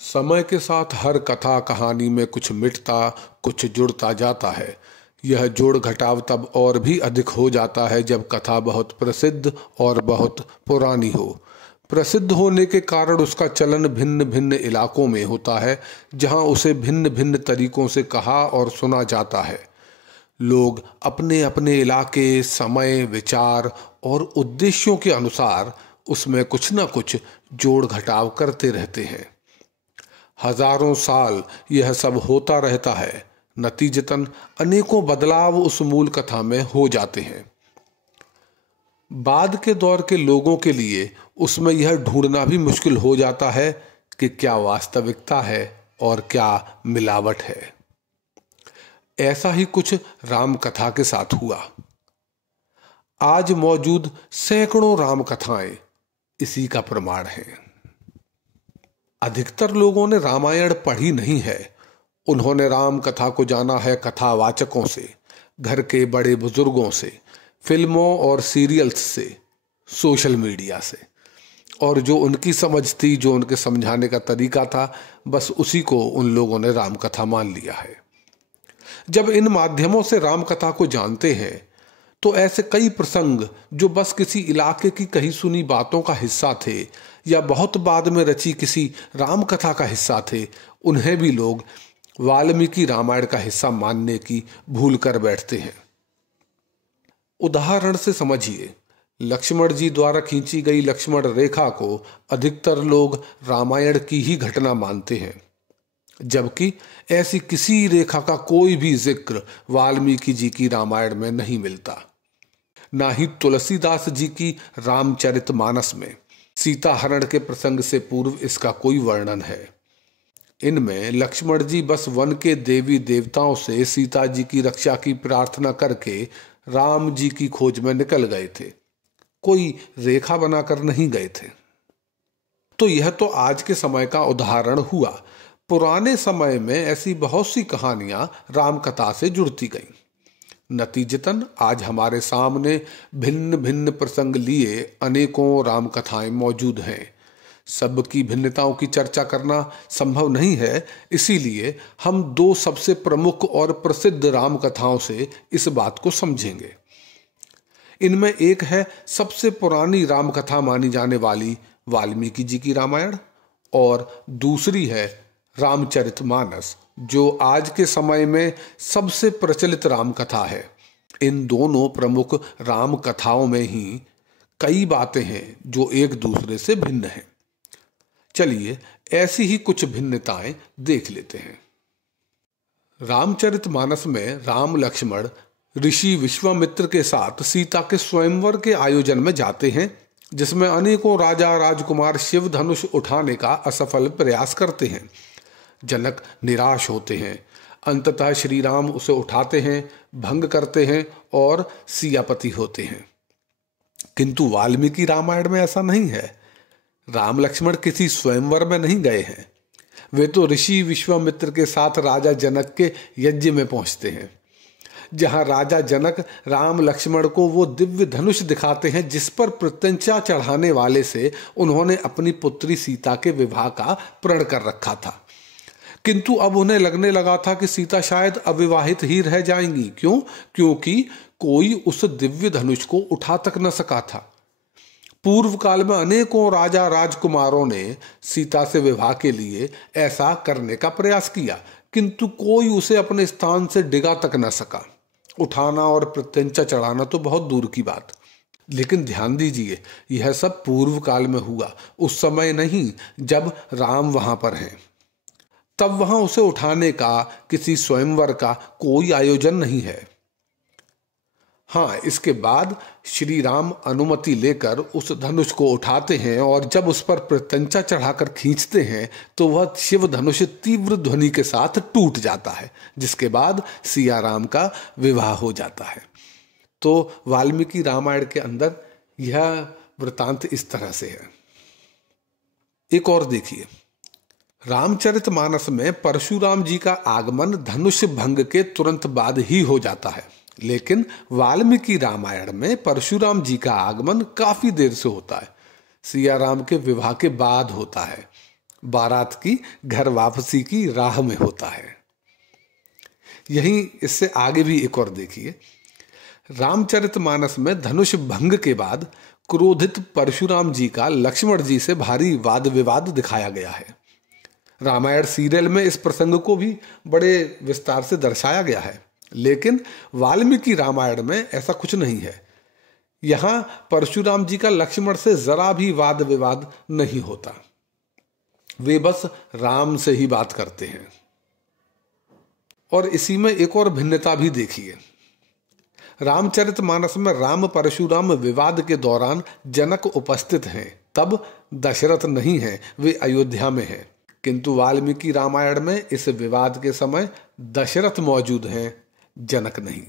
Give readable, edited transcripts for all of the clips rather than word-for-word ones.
समय के साथ हर कथा कहानी में कुछ मिटता, कुछ जुड़ता जाता है। यह जोड़ घटाव तब और भी अधिक हो जाता है जब कथा बहुत प्रसिद्ध और बहुत पुरानी हो। प्रसिद्ध होने के कारण उसका चलन भिन्न भिन्न इलाकों में होता है, जहां उसे भिन्न भिन्न तरीकों से कहा और सुना जाता है। लोग अपने अपने इलाके, समय, विचार और उद्देश्यों के अनुसार उसमें कुछ न कुछ जोड़ घटाव करते रहते हैं। हजारों साल यह सब होता रहता है। नतीजतन अनेकों बदलाव उस मूल कथा में हो जाते हैं। बाद के दौर के लोगों के लिए उसमें यह ढूंढना भी मुश्किल हो जाता है कि क्या वास्तविकता है और क्या मिलावट है। ऐसा ही कुछ राम कथा के साथ हुआ। आज मौजूद सैकड़ों राम कथाएं इसी का प्रमाण हैं। अधिकतर लोगों ने रामायण पढ़ी नहीं है। उन्होंने राम कथा को जाना है कथावाचकों से, घर के बड़े बुजुर्गों से, फिल्मों और सीरियल्स से, सोशल मीडिया से, और जो उनकी समझ थी, जो उनके समझाने का तरीका था, बस उसी को उन लोगों ने राम कथा मान लिया है। जब इन माध्यमों से राम कथा को जानते हैं तो ऐसे कई प्रसंग जो बस किसी इलाके की कही सुनी बातों का हिस्सा थे या बहुत बाद में रची किसी राम कथा का हिस्सा थे, उन्हें भी लोग वाल्मीकि रामायण का हिस्सा मानने की भूल कर बैठते हैं। उदाहरण से समझिए, लक्ष्मण जी द्वारा खींची गई लक्ष्मण रेखा को अधिकतर लोग रामायण की ही घटना मानते हैं, जबकि ऐसी किसी रेखा का कोई भी जिक्र वाल्मीकि जी की रामायण में नहीं मिलता। ना ही तुलसीदास जी की रामचरितमानस में सीता हरण के प्रसंग से पूर्व इसका कोई वर्णन है। इनमें लक्ष्मण जी बस वन के देवी देवताओं से सीता जी की रक्षा की प्रार्थना करके राम जी की खोज में निकल गए थे, कोई रेखा बनाकर नहीं गए थे। तो यह तो आज के समय का उदाहरण हुआ। पुराने समय में ऐसी बहुत सी कहानियां राम कथा से जुड़ती गईं। नतीजतन आज हमारे सामने भिन्न भिन्न प्रसंग लिए अनेकों राम कथाएं मौजूद हैं। सबकी भिन्नताओं की चर्चा करना संभव नहीं है, इसीलिए हम दो सबसे प्रमुख और प्रसिद्ध राम कथाओं से इस बात को समझेंगे। इनमें एक है सबसे पुरानी राम कथा मानी जाने वाली वाल्मीकि जी की रामायण, और दूसरी है रामचरितमानस, जो आज के समय में सबसे प्रचलित राम कथा है। इन दोनों प्रमुख राम कथाओं में ही कई बातें हैं जो एक दूसरे से भिन्न हैं। चलिए ऐसी ही कुछ भिन्नताएं देख लेते हैं। रामचरितमानस में राम लक्ष्मण ऋषि विश्वामित्र के साथ सीता के स्वयंवर के आयोजन में जाते हैं, जिसमें अनेकों राजा राजकुमार शिव धनुष उठाने का असफल प्रयास करते हैं। जनक निराश होते हैं। अंततः श्री राम उसे उठाते हैं, भंग करते हैं और सियापति होते हैं। किंतु वाल्मीकि रामायण में ऐसा नहीं है। राम लक्ष्मण किसी स्वयंवर में नहीं गए हैं। वे तो ऋषि विश्वामित्र के साथ राजा जनक के यज्ञ में पहुंचते हैं, जहां राजा जनक राम लक्ष्मण को वो दिव्य धनुष दिखाते हैं जिस पर प्रत्यंचा चढ़ाने वाले से उन्होंने अपनी पुत्री सीता के विवाह का प्रण कर रखा था। किंतु अब उन्हें लगने लगा था कि सीता शायद अविवाहित ही रह जाएंगी। क्यों? क्योंकि कोई उस दिव्य धनुष को उठा तक न सका था। पूर्व काल में अनेकों राजा राजकुमारों ने सीता से विवाह के लिए ऐसा करने का प्रयास किया, किंतु कोई उसे अपने स्थान से डिगा तक न सका। उठाना और प्रत्यंचा चढ़ाना तो बहुत दूर की बात। लेकिन ध्यान दीजिए, यह सब पूर्व काल में हुआ, उस समय नहीं जब राम वहां पर हैं। तब वहां उसे उठाने का, किसी स्वयंवर का कोई आयोजन नहीं है। हाँ, इसके बाद श्री राम अनुमति लेकर उस धनुष को उठाते हैं और जब उस पर प्रत्यंचा चढ़ाकर खींचते हैं तो वह शिव धनुष तीव्र ध्वनि के साथ टूट जाता है, जिसके बाद सिया राम का विवाह हो जाता है। तो वाल्मीकि रामायण के अंदर यह वृतांत इस तरह से है। एक और देखिए, रामचरितमानस में परशुराम जी का आगमन धनुष भंग के तुरंत बाद ही हो जाता है, लेकिन वाल्मीकि रामायण में परशुराम जी का आगमन काफी देर से होता है। सिया राम के विवाह के बाद होता है। बारात की घर वापसी की राह में होता है। यहीं इससे आगे भी एक और देखिए, रामचरितमानस में धनुष भंग के बाद क्रोधित परशुराम जी का लक्ष्मण जी से भारी वाद विवाद दिखाया गया है। रामायण सीरियल में इस प्रसंग को भी बड़े विस्तार से दर्शाया गया है, लेकिन वाल्मीकि रामायण में ऐसा कुछ नहीं है। यहां परशुराम जी का लक्ष्मण से जरा भी वाद विवाद नहीं होता, वे बस राम से ही बात करते हैं। और इसी में एक और भिन्नता भी देखिए, रामचरितमानस में राम परशुराम विवाद के दौरान जनक उपस्थित हैं, तब दशरथ नहीं है, वे अयोध्या में हैं। किंतु वाल्मीकि रामायण में इस विवाद के समय दशरथ मौजूद हैं, जनक नहीं।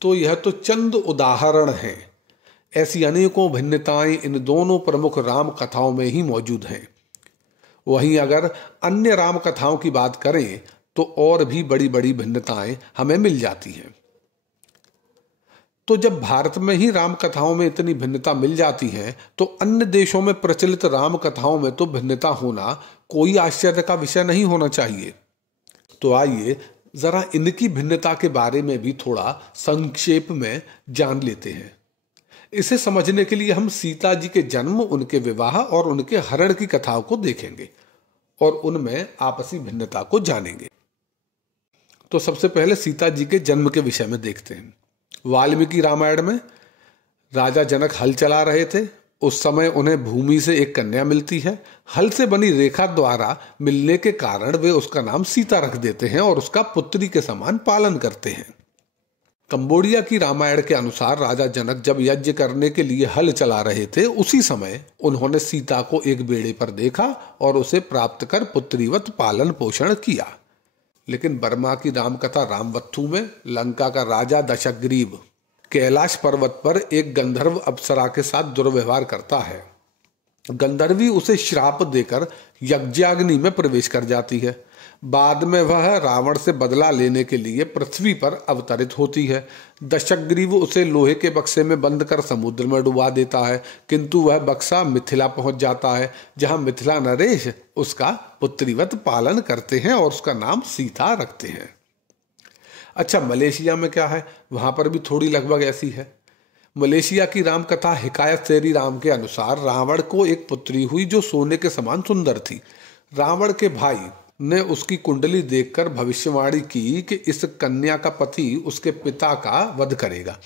तो यह तो चंद उदाहरण हैं, ऐसी अनेकों भिन्नताएं इन दोनों प्रमुख राम कथाओं में ही मौजूद हैं। वहीं अगर अन्य राम कथाओं की बात करें तो और भी बड़ी बड़ी भिन्नताएं हमें मिल जाती हैं। तो जब भारत में ही राम कथाओं में इतनी भिन्नता मिल जाती है, तो अन्य देशों में प्रचलित राम कथाओं में तो भिन्नता होना कोई आश्चर्य का विषय नहीं होना चाहिए। तो आइए जरा इनकी भिन्नता के बारे में भी थोड़ा संक्षेप में जान लेते हैं। इसे समझने के लिए हम सीता जी के जन्म, उनके विवाह और उनके हरण की कथाओं को देखेंगे और उनमें आपसी भिन्नता को जानेंगे। तो सबसे पहले सीता जी के जन्म के विषय में देखते हैं। वाल्मीकि रामायण में राजा जनक हल चला रहे थे। उस समय उन्हें भूमि से एक कन्या मिलती है। हल से बनी रेखा द्वारा मिलने के कारण वे उसका नाम सीता रख देते हैं और उसका पुत्री के समान पालन करते हैं। कंबोडिया की रामायण के अनुसार राजा जनक जब यज्ञ करने के लिए हल चला रहे थे, उसी समय उन्होंने सीता को एक बेड़े पर देखा और उसे प्राप्त कर पुत्रीवत पालन पोषण किया। लेकिन बर्मा की रामकथा रामवत्थु में लंका का राजा दशग्रीव कैलाश पर्वत पर एक गंधर्व अप्सरा के साथ दुर्व्यवहार करता है। गंधर्वी उसे श्राप देकर यज्ञाग्नि में प्रवेश कर जाती है। बाद में वह रावण से बदला लेने के लिए पृथ्वी पर अवतरित होती है। दशग्रीव उसे लोहे के बक्से में बंद कर समुद्र में डुबा देता है, किंतु वह बक्सा मिथिला पहुंच जाता है, जहां मिथिला नरेश उसका पुत्रीवत पालन करते हैं और उसका नाम सीता रखते हैं। अच्छा, मलेशिया में क्या है? वहां पर भी थोड़ी लगभग ऐसी है। मलेशिया की राम कथा हिकायत शेरी राम के अनुसार रावण को एक पुत्री हुई जो सोने के समान सुंदर थी। रावण के भाई ने उसकी कुंडली देखकर भविष्यवाणी की कि इस कन्या का पति उसके पिता का वध करेगा।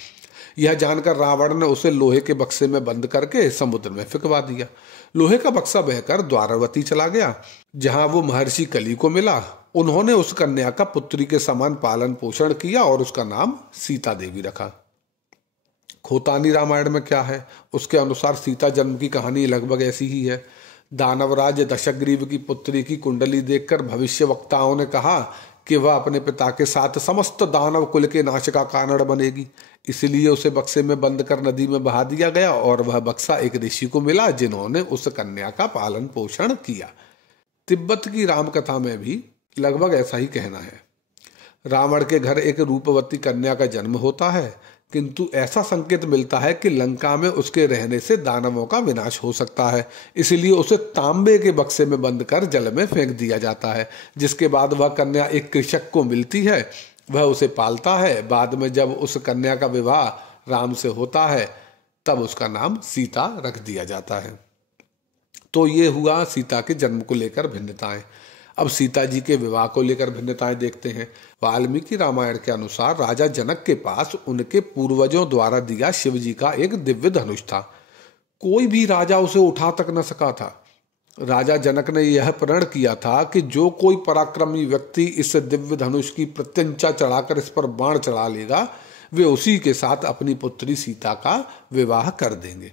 यह जानकर रावण ने उसे लोहे के बक्से में बंद करके समुद्र में फेंकवा दिया। लोहे का बक्सा बहकर द्वारावती चला गया, जहां वो महर्षि कली को मिला। उन्होंने उस कन्या का पुत्री के समान पालन पोषण किया और उसका नाम सीता देवी रखा। खोतानी रामायण में क्या है? उसके अनुसार सीता जन्म की कहानी लगभग ऐसी ही है। दानवराज दशग्रीव की पुत्री की कुंडली देखकर भविष्यवक्ताओं ने कहा कि वह अपने पिता के साथ समस्त दानव कुल के नाश का कारण बनेगी। इसलिए उसे बक्से में बंद कर नदी में बहा दिया गया और वह बक्सा एक ऋषि को मिला, जिन्होंने उस कन्या का पालन पोषण किया। तिब्बत की रामकथा में भी लगभग ऐसा ही कहना है। रावण के घर एक रूपवती कन्या का जन्म होता है, किंतु ऐसा संकेत मिलता है कि लंका में उसके रहने से दानवों का विनाश हो सकता है। इसलिए उसे तांबे के बक्से में बंद कर जल में फेंक दिया जाता है, जिसके बाद वह कन्या एक कृषक को मिलती है। वह उसे पालता है। बाद में जब उस कन्या का विवाह राम से होता है, तब उसका नाम सीता रख दिया जाता है। तो ये हुआ सीता के जन्म को लेकर भिन्नताएं। अब सीता जी के विवाह को लेकर भिन्नताएं देखते हैं। वाल्मीकि रामायण के अनुसार राजा जनक के पास उनके पूर्वजों द्वारा दिया शिव जी का एक दिव्य धनुष था। कोई भी राजा उसे उठा तक न सका था। राजा जनक ने यह प्रण किया था कि जो कोई पराक्रमी व्यक्ति इस दिव्य धनुष की प्रत्यंचा चढ़ाकर इस पर बाण चढ़ा लेगा, वे उसी के साथ अपनी पुत्री सीता का विवाह कर देंगे।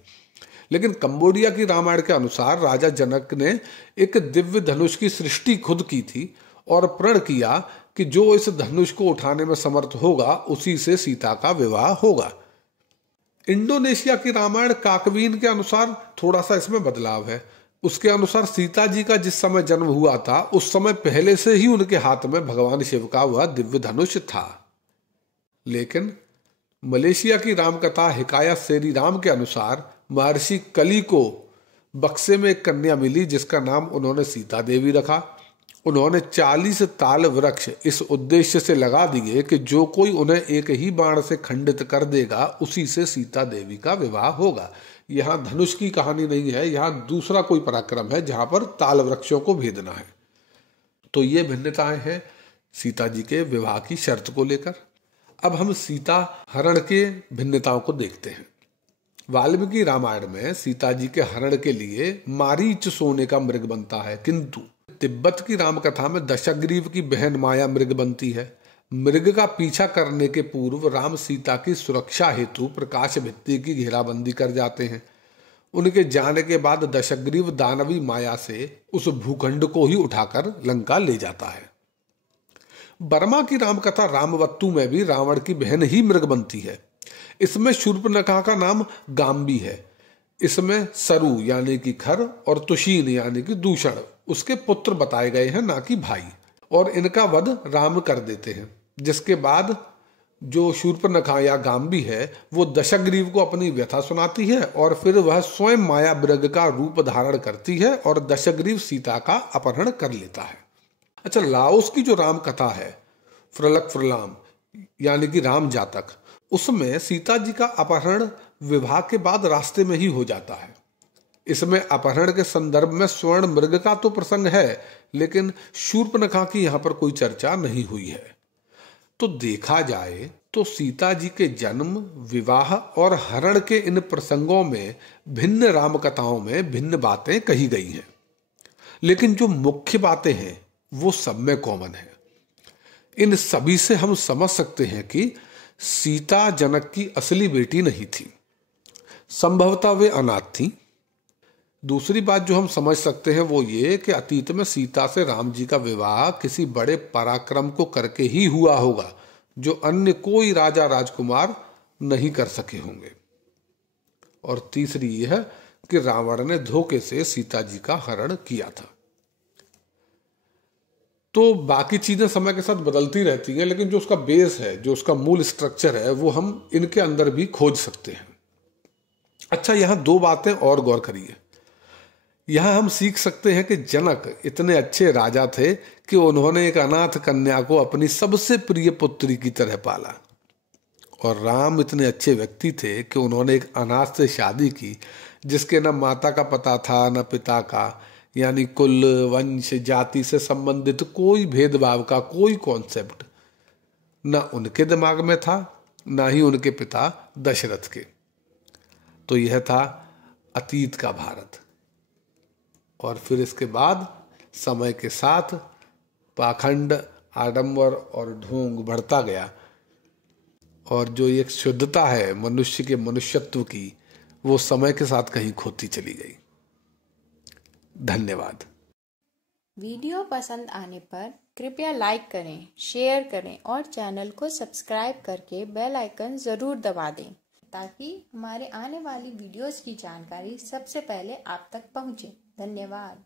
लेकिन कंबोडिया की रामायण के अनुसार राजा जनक ने एक दिव्य धनुष की सृष्टि खुद की थी और प्रण किया कि जो इस धनुष को उठाने में समर्थ होगा, उसी से सीता का विवाह होगा। इंडोनेशिया की रामायण काकवीन के अनुसार थोड़ा सा इसमें बदलाव है। उसके अनुसार सीता जी का जिस समय जन्म हुआ था, उस समय पहले से ही उनके हाथ में भगवान शिव का वह दिव्य धनुष था। लेकिन मलेशिया की रामकथा हिकायत शेरी राम के अनुसार महर्षि कली को बक्से में एक कन्या मिली जिसका नाम उन्होंने सीता देवी रखा। उन्होंने 40 ताल वृक्ष इस उद्देश्य से लगा दिए कि जो कोई उन्हें एक ही बाण से खंडित कर देगा उसी से सीता देवी का विवाह होगा। यहाँ धनुष की कहानी नहीं है, यहाँ दूसरा कोई पराक्रम है जहाँ पर ताल वृक्षों को भेदना है। तो ये भिन्नताएं हैं सीता जी के विवाह की शर्त को लेकर। अब हम सीता हरण के भिन्नताओं को देखते हैं। वाल्मीकि रामायण में सीता जी के हरण के लिए मारीच सोने का मृग बनता है, किंतु तिब्बत की रामकथा में दशग्रीव की बहन माया मृग बनती है। मृग का पीछा करने के पूर्व राम सीता की सुरक्षा हेतु प्रकाश भित्ति की घेराबंदी कर जाते हैं। उनके जाने के बाद दशग्रीव दानवी माया से उस भूखंड को ही उठाकर लंका ले जाता है। बर्मा की रामकथा रामवत्तु में भी रावण की बहन ही मृग बनती है। इसमें शूर्पणखा का नाम गांबी है। इसमें सरु यानी कि खर और तुशीन यानी कि दूषण उसके पुत्र बताए गए हैं, ना कि भाई, और इनका वध राम कर देते हैं। जिसके बाद जो शूर्पणखा या गांबी है वो दशग्रीव को अपनी व्यथा सुनाती है और फिर वह स्वयं माया मृग का रूप धारण करती है और दशग्रीव सीता का अपहरण कर लेता है। अच्छा, लाओस की जो राम कथा है फ्रलक फ्रलाम यानी कि राम जातक, उसमें सीता जी का अपहरण विवाह के बाद रास्ते में ही हो जाता है। इसमें अपहरण के संदर्भ में स्वर्ण मृग का तो प्रसंग है, लेकिन शूर्पणखा की यहां पर कोई चर्चा नहीं हुई है। तो देखा जाए तो सीता जी के जन्म, विवाह और हरण के इन प्रसंगों में भिन्न रामकथाओं में भिन्न बातें कही गई हैं, लेकिन जो मुख्य बातें हैं वो सब में कॉमन है। इन सभी से हम समझ सकते हैं कि सीता जनक की असली बेटी नहीं थी, संभवतः वे अनाथ थी। दूसरी बात जो हम समझ सकते हैं वो ये कि अतीत में सीता से राम जी का विवाह किसी बड़े पराक्रम को करके ही हुआ होगा, जो अन्य कोई राजा राजकुमार नहीं कर सके होंगे। और तीसरी यह कि रावण ने धोखे से सीता जी का हरण किया था। तो बाकी चीजें समय के साथ बदलती रहती हैं, लेकिन जो उसका बेस है, जो उसका मूल स्ट्रक्चर है, वो हम इनके अंदर भी खोज सकते हैं। अच्छा, यहां दो बातें और गौर करिए। यहां हम सीख सकते हैं कि जनक इतने अच्छे राजा थे कि उन्होंने एक अनाथ कन्या को अपनी सबसे प्रिय पुत्री की तरह पाला, और राम इतने अच्छे व्यक्ति थे कि उन्होंने एक अनाथ से शादी की जिसके न माता का पता था न पिता का, यानी कुल, वंश, जाति से संबंधित कोई भेदभाव का कोई कॉन्सेप्ट न उनके दिमाग में था, न ही उनके पिता दशरथ के। तो यह था अतीत का भारत। और फिर इसके बाद समय के साथ पाखंड, आडंबर और ढोंग बढ़ता गया, और जो एक शुद्धता है मनुष्य के मनुष्यत्व की, वो समय के साथ कहीं खोती चली गई। धन्यवाद। वीडियो पसंद आने पर कृपया लाइक करें, शेयर करें और चैनल को सब्सक्राइब करके बेल आइकन ज़रूर दबा दें, ताकि हमारे आने वाली वीडियोस की जानकारी सबसे पहले आप तक पहुंचे। धन्यवाद।